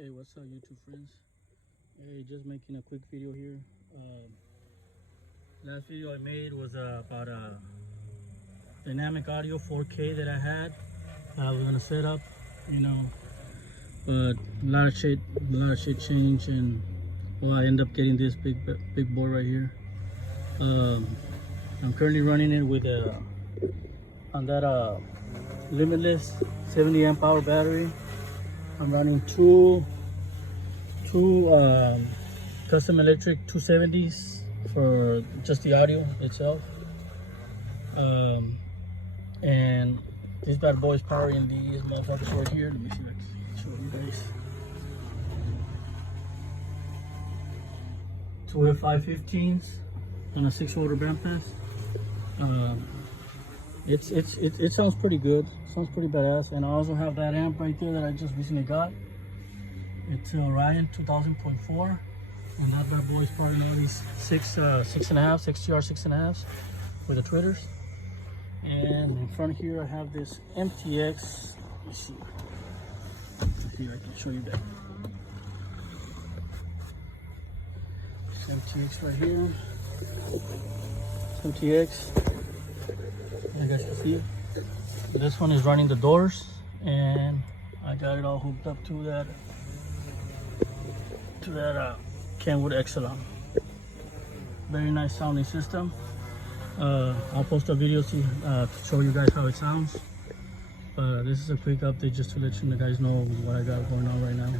Hey, what's up YouTube friends? Hey, just making a quick video here. Last video I made was about dynamic audio 4K that I had. I was gonna set up, but a lot of shit changed, and well, I end up getting this big board right here. I'm currently running it with on that limitless 70 amp hour battery. I'm running two custom electric 270s for just the audio itself, and this bad boy is powering these motherfuckers right here. Let me see if I can show you guys. Two F515s on a 6-volt band pass. It sounds pretty good. Sounds pretty badass. And I also have that amp right there that I just recently got. It's Orion 2000.4, and that bad boy is powering all these 6.5 XTR 6.5s with the tweeters. And in front here I have this MTX. Let me see. Here I can show you that. This MTX right here. This MTX. You guys can see it. This one is running the doors, and I got it all hooked up to that Kenwood Exelon. Very nice sounding system. I'll post a video to show you guys how it sounds. This is a quick update just to let you guys know what I got going on right now.